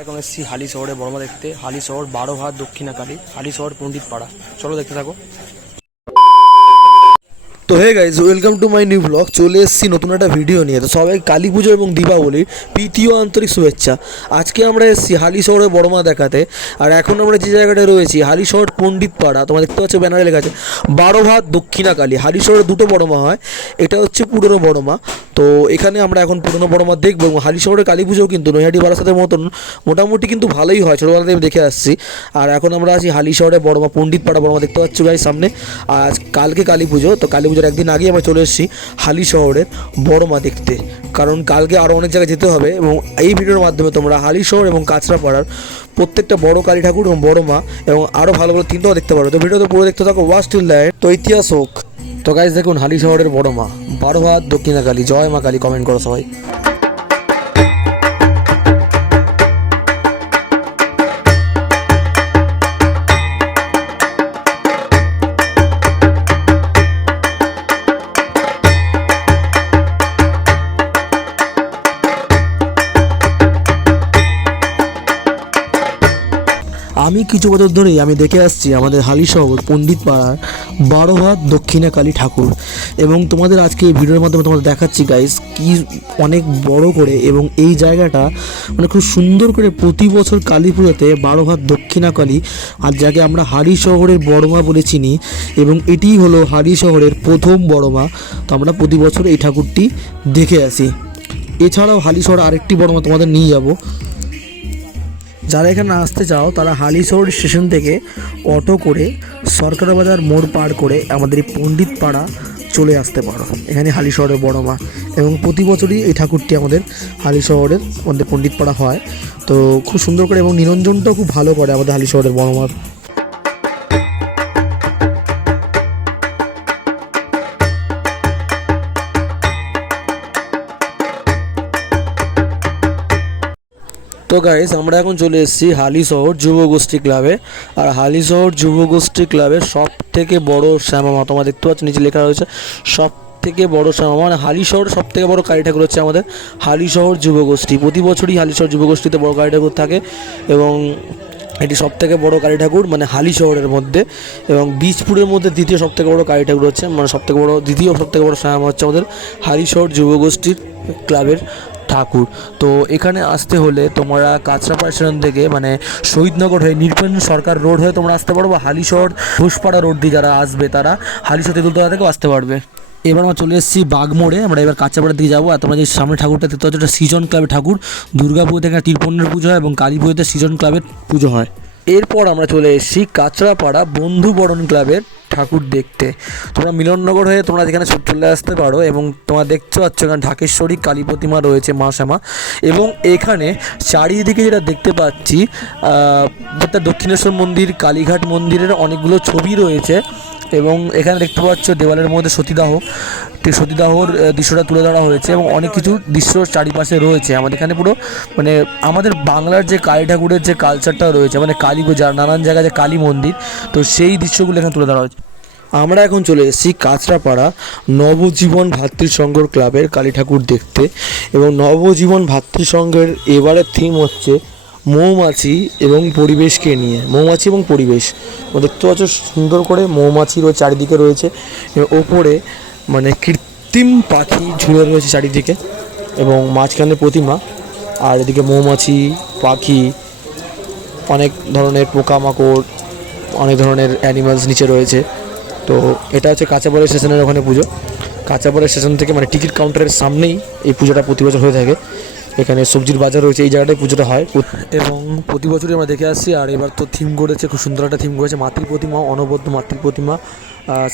এখন এসেছি হালি শহরে বর্মা দেখতে। হালি শহর বারো হাত দক্ষিণাকালী, হালি শহর পণ্ডিত পাড়া চলো দেখতে থাকো। তো hey guys welcome to my new blog চলে এসেছি নতুন একটা ভিডিও নিয়ে। তো সবাই কালী পুজো এবং দীপাবলির প্রীতি ও আন্তরিক শুভেচ্ছা। আজকে আমরা এসেছি হালি শহরে বড়মা দেখাতে। আর এখন আমরা যে জায়গাটায় রয়েছি, হালি শহর পণ্ডিত পাড়া তোমরা দেখতে পাচ্ছ ব্যানারে লেখা আছে বারো ভাত দক্ষিণাকালী। হালি শহরে দুটো বড়মা হয়। এটা হচ্ছে পুরনো বড়মা তো এখানে আমরা এখন পুরনো বড়মা দেখব এবং হালি শহরের কালী পুজোও কিন্তু নৈহাটি বারাসাতের মতন মোটামুটি কিন্তু ভালোই হয়। ছোটোবেলা থেকে দেখে আসছি। আর এখন আমরা আছি হালি শহরে বড়মা পণ্ডিত পাড়া বড়মা দেখতে পাচ্ছ ভাই সামনে। আজ কালকে কালী পুজো, তো কালী পুজোর একদিন আগেই আমরা চলে এসেছি হালি শহরের বড়মা দেখতে। কারণ কালকে আরও অনেক জায়গায় যেতে হবে এবং এই ভিডিওর মাধ্যমে তোমরা হালি শহর এবং কাঁচরাপাড়ার প্রত্যেকটা বড় কালী ঠাকুর এবং বড় মা এবং আরও ভালো ভালো তিনটাও দেখতে পারো। তো ভিডিওতে পুরো দেখতে থাকো ওয়াচ টিল দ্যাট তো ইতিহাস হোক। তো গাইজ দেখুন হালি শহরের বড় মা। বারো হাত দক্ষিণা কালী জয় মা কালী কমেন্ট করো সবাই। আমি কিছু বছর ধরেই আমি দেখে আসছি আমাদের হালি শহর, পণ্ডিত পাড়ার বারো হাত দক্ষিণা কালী ঠাকুর। এবং তোমাদের আজকে এই ভিডিওর মাধ্যমে তোমাদের দেখাচ্ছি গাইস কি অনেক বড় করে এবং এই জায়গাটা মানে খুব সুন্দর করে প্রতি বছর কালী পুজোতে বারো হাত দক্ষিণা কালী আর যাকে আমরা হালি শহরের বড়মা বলে চিনি, এবং এটিই হলো হালি শহরের প্রথম বড়মা। তো আমরা প্রতি বছর এই ঠাকুরটি দেখে আসি। এছাড়াও হালি শহর আরেকটি বড়মা তোমাদের নিয়ে যাব। যারা এখানে আসতে চাও, তারা হালিশহর স্টেশন থেকে অটো করে সরকার বাজার মোড় পার করে আমাদের এই পণ্ডিত পাড়া চলে আসতে পারো। এখানে হালিশহরের বড় মা এবং প্রতি বছরই এই ঠাকুরটি আমাদের হালিশহরের আমাদের পণ্ডিতপাড়া হয়। তো খুব সুন্দর করে এবং নিরঞ্জনটাও খুব ভালো করে আমাদের হালিশহরের বড় মা তো গাইস আমরা এখন চলে এসেছি হালি শহর যুব গোষ্ঠী ক্লাবে আর হালি শহর যুব গোষ্ঠী ক্লাবের সব থেকে বড় শ্যামামা, তোমরা দেখতে পাচ্ছ নিচে লেখা রয়েছে সব থেকে বড় শ্যামামা মানে হালি শহর সব থেকে বড় কালী ঠাকুর হচ্ছে আমাদের হালি শহর যুব গোষ্ঠী। প্রতি বছরই হালি শহর যুব গোষ্ঠীতে বড় কালী ঠাকুর থাকে এবং এটি সব থেকে বড় কালী ঠাকুর মানে হালি শহরের মধ্যে। এবং বীজপুরের মধ্যে দ্বিতীয় সব থেকে বড় কালী ঠাকুর হচ্ছে মানে সব থেকে বড়, দ্বিতীয় সব থেকে বড় শ্যামা হচ্ছে আমাদের হালি শহর যুব গোষ্ঠীর ক্লাবের ঠাকুর। তো এখানে আসতে হলে তোমরা কাঁচরাপাড়া স্টেশন থেকে মানে শহীদনগর হয়ে নীলপেন সরকার রোড হয়ে তোমরা আসতে পারো বা হালিশহর, ঘোষপাড়া রোড দিয়ে যারা আসবে তারা হালিশহর তেঁতুলতলা থেকেও আসতে পারবে। এবার আমরা চলে এসেছি বাগমোড়ে, আমরা এবার কাঁচাপাড়ার দিকে যাব। আর তোমরা যে সামনে ঠাকুরটা দেখতে পাচ্ছ সৃজন ক্লাবের ঠাকুর। দুর্গা পুজোতে এখানে তিরপন্নের পুজো হয় এবং কালী পুজোতে সৃজন ক্লাবের পুজো হয়। এরপর আমরা চলে এসেছি কাঁচরাপাড়া বন্ধু বরণ ক্লাবের ঠাকুর দেখতে। তোমরা মিলননগর হয়ে তোমরা যেখানে চলে আসতে পারো এবং তোমরা দেখতে পাচ্ছ এখানে ঢাকেশ্বরী কালী প্রতিমা রয়েছে মা শ্যামা এবং এখানে চারিদিকে যেটা দেখতে পাচ্ছি যেটা দক্ষিণেশ্বর মন্দির, কালীঘাট মন্দিরের অনেকগুলো ছবি রয়েছে এবং এখানে দেখতে পাচ্ছ দেওয়ালের মধ্যে সতীদাহ। সতীদাহর দৃশ্যটা তুলে ধরা হয়েছে এবং অনেক কিছু দৃশ্য চারিপাশে রয়েছে। আমাদের এখানে পুরো মানে আমাদের বাংলার যে কালী ঠাকুরের যে কালচারটা রয়েছে মানে কালী পূজা নানান জায়গায় যে কালী মন্দির, তো সেই দৃশ্যগুলো এখানে তুলে ধরা হয়েছে। আমরা এখন চলে এসেছি কাঁচরাপাড়া নবজীবন ভাতৃসংঘর ক্লাবের কালী ঠাকুর দেখতে এবং নবজীবন ভাতৃসংঘের এবারের থিম হচ্ছে মৌমাছি এবং পরিবেশকে নিয়ে। মৌমাছি এবং পরিবেশ। দেখতে পাচ্ছ, সুন্দর করে মৌমাছি রয়েছে চারিদিকে রয়েছে। ওপরে মানে কৃত্রিম পাখি ঝুলে রয়েছে চারিদিকে এবং মাঝখানে প্রতিমা, আর এদিকে মৌমাছি, পাখি, অনেক ধরনের পোকামাকড়, অনেক ধরনের অ্যানিমালস নিচে রয়েছে। তো এটা হচ্ছে কাঁচাপাড়া স্টেশনের ওখানে পুজো। কাঁচাপাড়া স্টেশন থেকে মানে টিকিট কাউন্টারের সামনেই এই পুজোটা প্রতি বছর হয়ে থাকে। এখানে সবজির বাজার রয়েছে, এই জায়গাটায় পুজোটা হয়। এবং প্রতি বছরই আমরা দেখে আসছি, আর এবার তো থিম করেছে, খুব সুন্দর একটা থিম করেছে মাতৃ প্রতিমা, অনবদ্য মাতৃ প্রতিমা।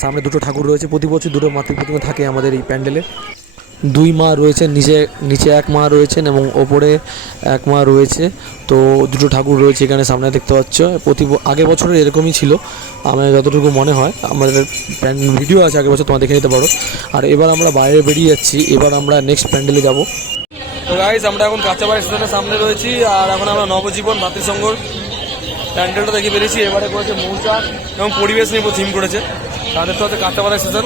সামনে দুটো ঠাকুর রয়েছে, প্রতি বছর দুটো মাতৃ প্রতিমা থাকে আমাদের এই প্যান্ডেলে। দুই মা রয়েছেন, নিচে নিচে এক মা রয়েছেন এবং ওপরে এক মা রয়েছে। তো দুটো ঠাকুর রয়েছে এখানে সামনে দেখতে পাচ্ছ। প্রতি আগের বছরের এরকমই ছিল, আমার যতটুকু মনে হয়। আমাদের ভিডিও আছে আগের বছর, তোমার দেখে নিতে পারো। আর এবার আমরা বাইরে বেরিয়ে যাচ্ছি, এবার আমরা নেক্সট প্যান্ডেলে যাব। তো গাইজ আমরা এখন কাঁচাপাড়া স্টেশনের সামনে রয়েছি, আর এখন আমরা নবজীবন ভাতৃসংঘর প্যান্ডেলটা দেখে বেরিয়েছি। এবারে করেছে মৌচাক, এবং পরিবেশ নিয়ে থিম করেছে। তাদের তো হচ্ছে কাঁচাপাড়া স্টেশন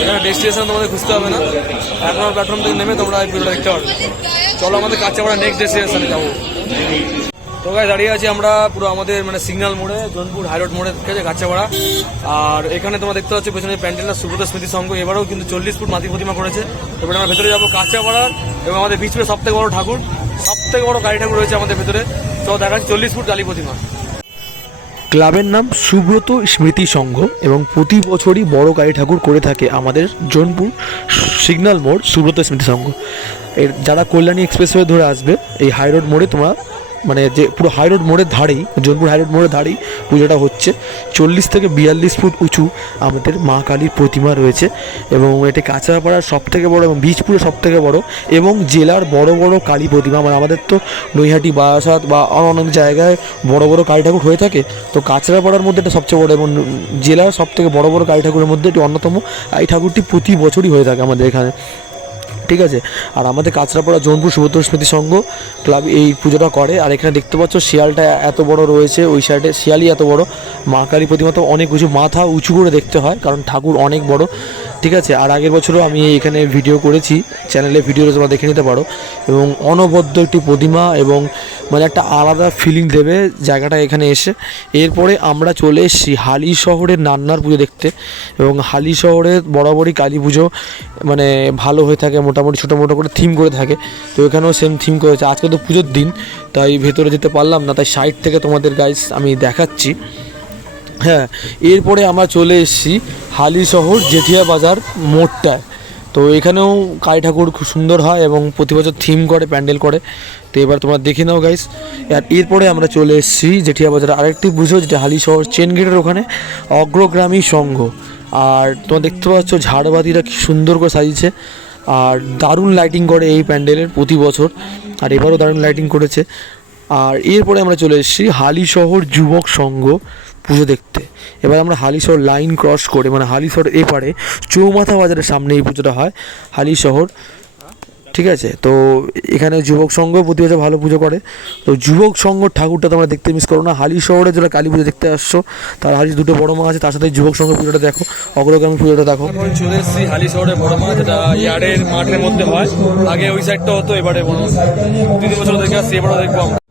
এখানে ডেস্টিনেশন তোমাদের খুঁজতে হবে না। এক নম্বর প্ল্যাটফর্ম থেকে নেমে তোমরা এই ভিডিওটা দেখতে পারবে। চলো আমাদের কাঁচাপাড়া নেক্সট ডেস্টিনেশনে যাব। তো গায়ে দাঁড়িয়ে আছি আমরা পুরো আমাদের মানে সিগন্যাল মোড়ে, জোনপুর হাইরোড মোড়ে ঠিক আছে গাছাপাড়া আর এখানে তোমরা দেখতে পাচ্ছ পেছনে প্যান্ডেলটা সুব্রত স্মৃতি সংঘ। এবারেও কিন্তু চল্লিশ ফুট মাটি প্রতিমা করেছে। এবারে আমরা ভেতরে যাব কাঁচাপাড়ার এবং আমাদের বিচপে সব থেকে বড় ঠাকুর সব থেকে বড় কালী ঠাকুর রয়েছে আমাদের ভেতরে। তো দেখাচ্ছি চল্লিশ ফুট কালী প্রতিমা। ক্লাবের নাম সুব্রত স্মৃতি সংঘ এবং প্রতি বছরই বড় কালী ঠাকুর করে থাকে আমাদের জোনপুর সিগন্যাল মোড় সুব্রত স্মৃতি সংঘ। এর যারা কল্যাণী এক্সপ্রেসওয়ে ধরে আসবে, এই হাই রোড মোড়ে তোমরা মানে যে পুরো হাই রোড মোড়ের ধারেই, জোনপুর হাই রোড মোড়ের ধারেই পুজোটা হচ্ছে। চল্লিশ থেকে বিয়াল্লিশ ফুট উঁচু আমাদের মা কালীর প্রতিমা রয়েছে এবং এটি কাঁচাপাড়ার সব থেকে বড় এবং বীজপুরের সব থেকে বড় এবং জেলার বড় বড় কালী প্রতিমা। মানে আমাদের তো নৈহাটি, বারাসাত বা অনেক জায়গায় বড় বড় কালী ঠাকুর হয়ে থাকে। তো কাঁচরাপাড়ার মধ্যে এটা সবচেয়ে বড় এবং জেলার সব থেকে বড় বড় কালী ঠাকুরের মধ্যে এটি অন্যতম। এই ঠাকুরটি প্রতি বছরই হয়ে থাকে আমাদের এখানে। ঠিক আছে? আর আমাদের কাঁচরাপাড়া জৌনপুর সুভদ্র স্মৃতি সংঘ ক্লাব এই পুজোটা করে। আর এখানে দেখতে পাচ্ছ, শিয়ালটা এত বড় রয়েছে, ওই সাইডে শিয়ালই এত বড়। মা কালী প্রতিমা তো অনেক উঁচু মাথা উঁচু করে দেখতে হয়, কারণ ঠাকুর অনেক বড়। ঠিক আছে, আর আগের বছরও আমি এখানে ভিডিও করেছি চ্যানেলে ভিডিও তোমরা দেখে নিতে পারো। এবং অনবদ্য একটি প্রতিমা এবং মানে একটা আলাদা ফিলিং দেবে জায়গাটা এখানে এসে। এরপরে আমরা চলে এসেছি হালি শহরের নান্নার পুজো দেখতে। এবং হালি শহরের বরাবরই কালী পুজো মানে ভালো হয়ে থাকে, মোটামুটি ছোটো মোটো করে থিম করে থাকে। তো এখানেও সেম থিম করেছে আজকে তো পুজোর দিন, তাই ভেতরে যেতে পারলাম না, তাই সাইড থেকে তোমাদের গাইস আমি দেখাচ্ছি। হ্যাঁ এরপরে আমরা চলে এসেছি হালি শহর জেঠিয়া বাজার মোড়টায়। তো এখানেও কালী ঠাকুর খুব সুন্দর হয় এবং প্রতি বছর থিম করে, প্যান্ডেল করে। তো এবার তোমরা দেখে নাও গাইস আর এরপরে আমরা চলে এসেছি জেঠিয়া বাজার। আরেকটি পুজো যেটা হালি শহর চেন গেটের ওখানে অগ্রগ্রামী সংঘ। আর তোমরা দেখতে পাচ্ছ ঝাড়বাতিরা কি সুন্দর করে সাজিয়েছে। আর দারুণ লাইটিং করে এই প্যান্ডেলের প্রতি বছর। আর এবারও দারুণ লাইটিং করেছে। আর এরপরে আমরা চলে এসেছি হালিশহর যুবক সংঘ পুজো দেখতে। এবার আমরা হালিশহর লাইন ক্রস করে মানে হালিশহর এপারে চৌমাথা বাজারের সামনে এই পুজোটা হয়, হালিশহর। ঠিক আছে? তো এখানে যুবক সংঘ প্রতি বছর ভালো পুজো করে। তো যুবক সংঘ ঠাকুরটা তোমরা দেখতে মিস করো না। হালি শহরে যারা কালী পুজো দেখতে আসছো, তার হালি দুটো বড় মা আছে, তার সাথে যুবক সংঘ পুজোটা দেখো। অগ্রগামী পুজোটা দেখো। চলে এসেছি হালি শহরে বড় মা, যেটা মাঠের মধ্যে হয়। আগে ওই সাইডটা হতো, এবারে বড় দুই তিন বছর দেখে আসছি দেখব।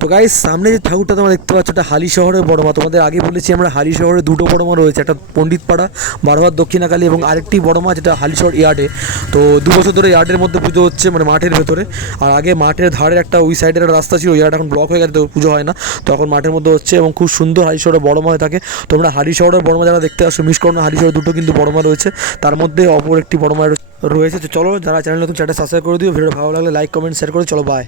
তো গাইস সামনে যে ঠাকুরটা তোমরা দেখতে পাচ্ছ, এটা হালি শহরের বড় মা তোমাদের আগে বলেছি আমরা হালি শহরে দুটো বড় মা রয়েছে, একটা পণ্ডিতপাড়া, বারোয়ার দক্ষিণাকালী এবং আরেকটি বড় মা যেটা হালি শহর ইয়ার্ডে। তো দু বছর ধরে ইয়ার্ডের মধ্যে পুজো হচ্ছে মানে মাঠের ভেতরে। আর আগে মাঠের ধারে একটা ওই সাইডের একটা রাস্তা ছিল, ইয়ার্ড এখন ব্লক হয়ে গেছে, তো পুজো হয় না। তো এখন মাঠের মধ্যে হচ্ছে এবং খুব সুন্দর হালি শহরে বড় মা হয়ে থাকে। তোমরা হালি শহরের বড় মা যারা দেখতে আসো মিস করো না, হালি শহরে দুটো কিন্তু বড় মা রয়েছে। তার মধ্যে অপর একটি বড় মা রয়েছে। তো চলো, যারা চ্যানেল নতুন চ্যানেল সাবস্ক্রাইব করে দিও। ভিডিও ভালো লাগলে লাইক কমেন্ট শেয়ার করে চলো বাই